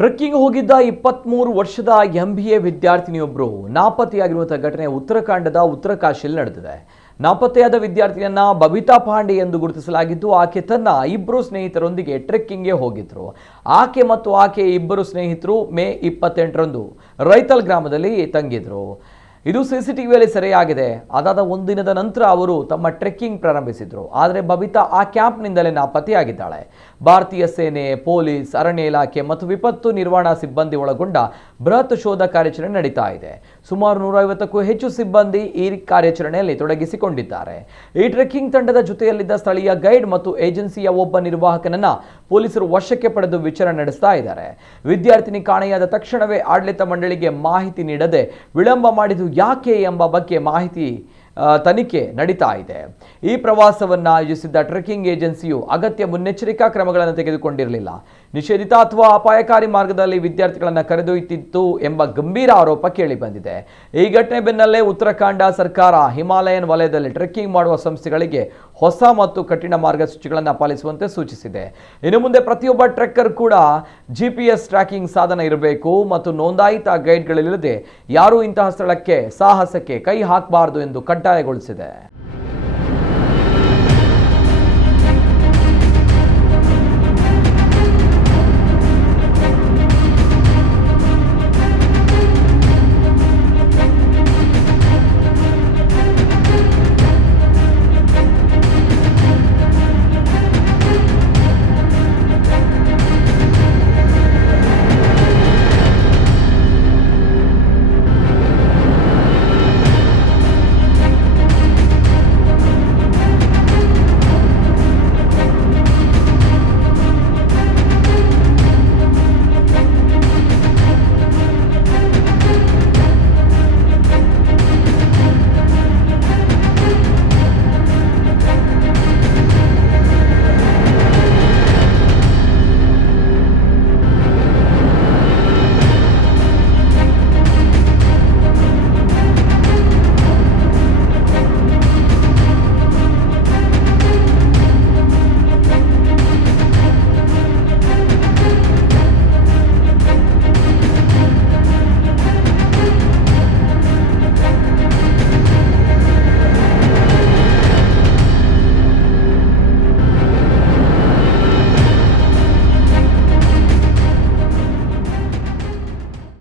Trekking ಹೋಗಿದ್ದ 23 ವರ್ಷದ MBA ವಿದ್ಯಾರ್ಥಿನಿಯೊಬ್ಬರು ನಾಪತ್ತೆಯಾಗಿರುವಂತಹ ಘಟನೆ ಉತ್ತರಾಖಂಡದ ಉತ್ತರಕಾಶಿಯಲ್ಲಿ ನಡೆದಿದೆ. ನಾಪತ್ತೆಯಾದ ವಿದ್ಯಾರ್ಥಿನಿಯನ್ನ ಬಬಿತಾ ಪಾಂಡೆ ಎಂದು ಗುರುತಿಸಲಾಗಿದ್ದು, ಆಕೆ ತನ್ನ ಇಬ್ಬರು ಸ್ನೇಹಿತರೊಂದಿಗೆ ಟ್ರೆಕ್ಕಿಂಗ್ಗೆ ಹೋಗಿದ್ರು. ಆಕೆ ಮತ್ತು ಆಕೆ ಇಬ್ಬರು ಸ್ನೇಹಿತರು ಮೇ 28ರಂದು ರೈತಲ್ ಗ್ರಾಮದಲ್ಲಿ ತಂಗಿದ್ರು. ಇದು CCTVಯಲ್ಲಿ ಸೆರೆಯಾಗಿದೆ. ಅದಾದ ಒಂದಿನದ ನಂತರ ಅವರು ತಮ್ಮ ಟ್ರೆಕ್ಕಿಂಗ್ ಪ್ರಾರಂಭಿಸಿದ್ರು. ಆದರೆ ಬಬಿತಾ ಆ ಕ್ಯಾಂಪ್ನಿಂದಲೇ ನಾಪತ್ತೆಯಾಗಿದ್ದಾಳೆ. ಭಾರತೀಯ ಸೇನೆ, ಪೊಲೀಸ್, ಅರಣ್ಯ ಇಲಾಖೆ ಮತ್ತು ವಿಪತ್ತು ನಿರ್ವಹಣಾ ಸಿಬ್ಬಂದಿ ಒಳಗೊಂಡ ಬೃಹತ್ ಶೋಧ ಕಾರ್ಯಾಚರಣೆ ನಡೀತಾ ಇದೆ. ಸುಮಾರು 150ಕ್ಕೂ ಹೆಚ್ಚು ಸಿಬ್ಬಂದಿ ಈ ಕಾರ್ಯಾಚರಣೆಯಲ್ಲಿ ತೊಡಗಿಸಿಕೊಂಡಿದ್ದಾರೆ. ಈ ಟ್ರೆಕ್ಕಿಂಗ್ ತಂಡದ ಜೊತೆಯಲ್ಲಿದ್ದ ಸ್ಥಳೀಯ ಗೈಡ್ ಮತ್ತು ಏಜೆನ್ಸಿಯ ಒಬ್ಬ ನಿರ್ವಾಹಕನನ್ನ ಪೊಲೀಸರು ವಶಕ್ಕೆ ಪಡೆದು ವಿಚಾರಣೆ ನಡೆಸ್ತಾ ಇದ್ದಾರೆ. ವಿದ್ಯಾರ್ಥಿನಿ ಕಾಣೆಯಾದ ತಕ್ಷಣವೇ ಆಡಳಿತ ಮಂಡಳಿಗೆ ಮಾಹಿತಿ ನೀಡದೆ ವಿಳಂಬ ಮಾಡಿದ್ದು ಯಾಕೆ ಎಂಬ ಬಗ್ಗೆ ತನಿಖೆ ನಡೀತಾ ಇದೆ. ಈ ಪ್ರವಾಸವನ್ನು ಆಯೋಜಿಸಿದ್ದ ಟ್ರೆಕ್ಕಿಂಗ್ ಏಜೆನ್ಸಿಯು ಅಗತ್ಯ ಮುನ್ನೆಚ್ಚರಿಕಾ ಕ್ರಮಗಳನ್ನು ತೆಗೆದುಕೊಂಡಿರಲಿಲ್ಲ, ನಿಷೇಧಿತ ಅಥವಾ ಅಪಾಯಕಾರಿ ಮಾರ್ಗದಲ್ಲಿ ವಿದ್ಯಾರ್ಥಿಗಳನ್ನು ಕರೆದೊಯ್ಯುತ್ತಿತ್ತು ಎಂಬ ಗಂಭೀರ ಆರೋಪ ಕೇಳಿಬಂದಿದೆ. ಈ ಘಟನೆ ಬೆನ್ನಲ್ಲೇ ಉತ್ತರಾಖಂಡ ಸರ್ಕಾರ ಹಿಮಾಲಯನ್ ವಲಯದಲ್ಲಿ ಟ್ರೆಕ್ಕಿಂಗ್ ಮಾಡುವ ಸಂಸ್ಥೆಗಳಿಗೆ ಹೊಸ ಮತ್ತು ಕಠಿಣ ಮಾರ್ಗಸೂಚಿಗಳನ್ನು ಪಾಲಿಸುವಂತೆ ಸೂಚಿಸಿದೆ. ಇನ್ನು ಮುಂದೆ ಪ್ರತಿಯೊಬ್ಬ ಟ್ರೆಕ್ಕರ್ ಕೂಡ GPS ಟ್ರ್ಯಾಕಿಂಗ್ ಸಾಧನ ಇರಬೇಕು ಮತ್ತು ನೋಂದಾಯಿತ ಗೈಡ್ಗಳಿಲ್ಲದೆ ಯಾರೂ ಇಂತಹ ಸ್ಥಳಕ್ಕೆ ಸಾಹಸಕ್ಕೆ ಕೈ ಹಾಕಬಾರದು ಎಂದು ಕಡ್ಡಾಯಗೊಳಿಸಿದೆ.